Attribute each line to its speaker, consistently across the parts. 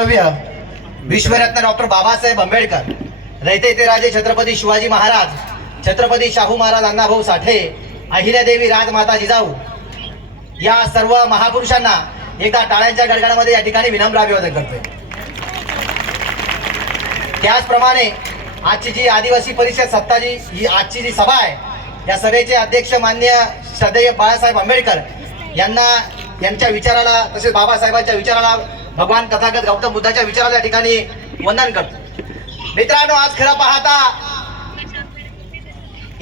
Speaker 1: मानव्य विश्वरत्न डॉक्टर बाबासाहेब आंबेडकर रयते ते राजे छत्रपती शिवाजी महाराज छत्रपती शाहू महाराज अण्णाभाऊ साठे अहिल्यादेवी राजमाता जिजाऊ या सर्व महापुरुषांना एकदा टाळ्यांच्या गडगडामध्ये या ठिकाणी विनम्र अभिवादन करतोय. त्याचप्रमाणे आजची जी आदिवासी परिषद सत्ता जी ही आजची जी सभा आहे या सभेचे अध्यक्ष मान्य श्रद्धेय बाळासाहेब आंबेडकर यांना यांच्या विचाराला तसेच बाबासाहेबांच्या विचाराला भगवान तथागत गौतम बुद्धाच्या विचाराला या ठिकाणी वंदन करतो. मित्रांनो आज खरं पाहता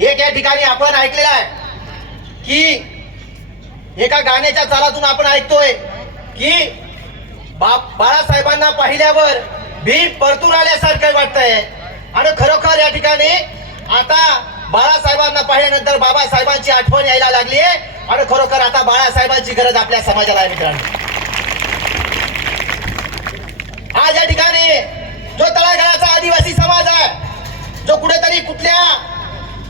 Speaker 1: एक या ठिकाणी आपण ऐकलेलं आहे की एका गाण्याच्या चालातून आपण ऐकतोय की बाप बाळासाहेबांना पाहिल्यावर भीम परतून आल्यासारखं वाटतंय. आणि खरोखर या ठिकाणी आता बाळासाहेबांना पाहिल्यानंतर बाबासाहेबांची आठवण यायला लागली आहे आणि खरोखर आता बाळासाहेबांची गरज आपल्या समाजाला आहे मित्रांनो आज या ठिकाणी जो तळागाळाचा आदिवासी समाज आहे. जो कुठेतरी कुठल्या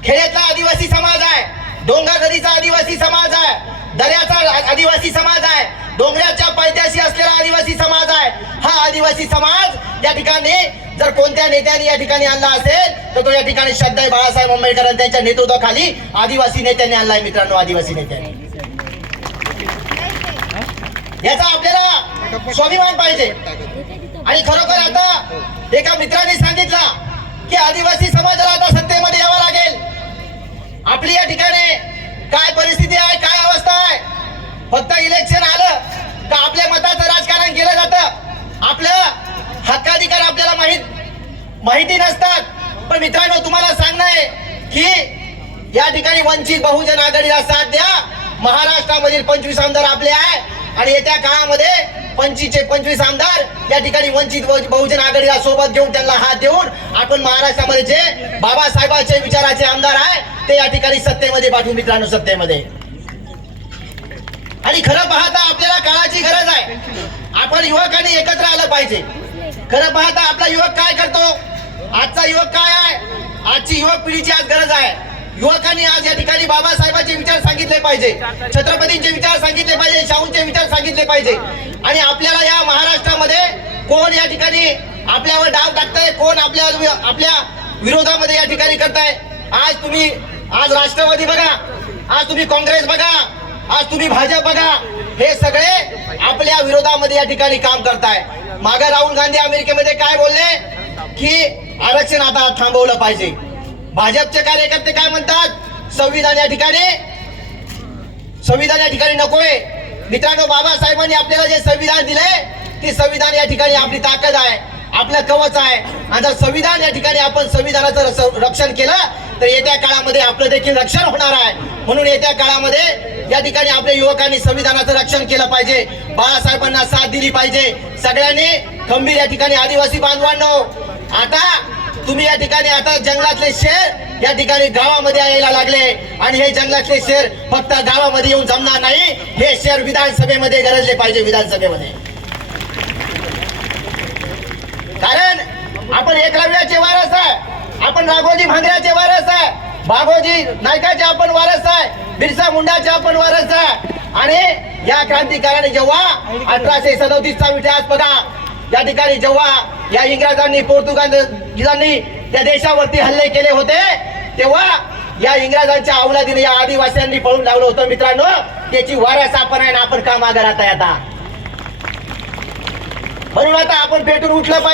Speaker 1: खेड्यातला आदिवासी समाज आहे. डोंगर नदीचा आदिवासी समाज आहे. दर्याचा आदिवासी समाज आहे. डोंगराच्या पायथ्याशी असलेला आदिवासी समाज आहे. हा आदिवासी समाज या ठिकाणी जर कोणत्या नेत्याने या ठिकाणी आणला असेल तर तो या ठिकाणी श्रद्धा बाळासाहेब आंबेडकर त्यांच्या नेतृत्वाखाली आदिवासी नेत्यांनी आणलाय मित्रांनो आदिवासी नेत्यांनी. याचा आपल्याला स्वाभिमान पाहिजे. आणि खरोखर आता एका मित्राने सांगितलं की आदिवासी समाजाला आता सत्तेमध्ये यावं लागेल. आपली या ठिकाणी काय परिस्थिती आहे काय अवस्था आहे? फक्त इलेक्शन आलं का आपल्या मताचं राजकारण केलं जातं? आपलं हक्काधिकार आपल्याला माहीत माहिती नसतात. पण मित्रांनो तुम्हाला सांगणं आहे की या ठिकाणी वंचित बहुजन आघाडीला साथ द्या. महाराष्ट्रामधील पंचवीस आमदार आपले आहे. आणि येत्या काळामध्ये पंचवीसचे पंचवीस आमदार या ठिकाणी वंचित बहुजन आघाडीला सोबत घेऊन त्यांना हात देऊन आपण महाराष्ट्रामध्ये जे बाबासाहेबांचे विचाराचे आमदार आहे ते या ठिकाणी सत्तेमध्ये पाठवू मित्रांनो सत्तेमध्ये. आणि खरं पाहता आपल्याला काळाची गरज आहे. आपण युवकांनी एकत्र आलं पाहिजे. खरं पाहता आपला युवक काय करतो? आजचा युवक काय आहे? आजची युवक पिढीची आज गरज आहे. युवकांनी आज या ठिकाणी बाबासाहेबांचे विचार सांगितले पाहिजे. छत्रपतींचे विचार सांगितले पाहिजे शाहूंचे विचार सांगितले पाहिजे. आणि आपल्याला या महाराष्ट्रामध्ये कोण या ठिकाणी आपल्यावर डाव टाकताय कोण आपल्या आपल्या विरोधामध्ये या ठिकाणी करताय? आज तुम्ही आज राष्ट्रवादी बघा आज तुम्ही काँग्रेस बघा आज तुम्ही भाजप बघा हे सगळे आपल्या विरोधामध्ये या ठिकाणी काम करताय. मागे राहुल गांधी अमेरिकेमध्ये काय बोलले? की आरक्षण आता थांबवलं पाहिजे. भाजपचे कार्यकर्ते काय म्हणतात? संविधान या ठिकाणी संविधान या ठिकाणी नकोय मित्रांनो बाबासाहेबांनी आपल्याला जे संविधान दिलंय ते संविधान या ठिकाणी आपली ताकद आहे आपलं कवच आहे. आणि जर संविधान या ठिकाणी आपण संविधानाचं रस- रक्षण केलं तर येत्या काळामध्ये आपलं देखील रक्षण होणार आहे. म्हणून येत्या काळामध्ये या ठिकाणी आपल्या युवकांनी संविधानाचं रक्षण केलं पाहिजे. बाळासाहेबांना साथ दिली पाहिजे. सगळ्यांनी खंबीर या ठिकाणी आदिवासी बांधवांनो आता तुम्ही या ठिकाणी आता जंगलातले शेर या ठिकाणी गावामध्ये यायला लागले. आणि हे जंगलातले शेर फक्त गावामध्ये येऊन जमणार नाही. हे शेर विधानसभेमध्ये गरजले पाहिजे विधानसभेमध्ये. कारण आपण एकलव्याचे वारस आहे. आपण राघोजी भांगऱ्याचे वारस आहे. बाबोजी नायकाचे आपण वारस आहे. बिरसा मुंडाचे आपण वारस आहे. आणि या क्रांतिकाराने जेव्हा अठराशे सदोतीसचा इतिहास बघा या ठिकाणी जेव्हा या इंग्रजांनी पोर्तुगाजांनी त्या देशावरती हल्ले केले होते तेव्हा या इंग्रजांच्या अवलादीने या आदिवासींनी पळून लावलं होतं. मित्रांनो त्याची वारस आपण आहे ना आपण का मागे आता. म्हणून आता आपण पेटून उठलं पाहिजे.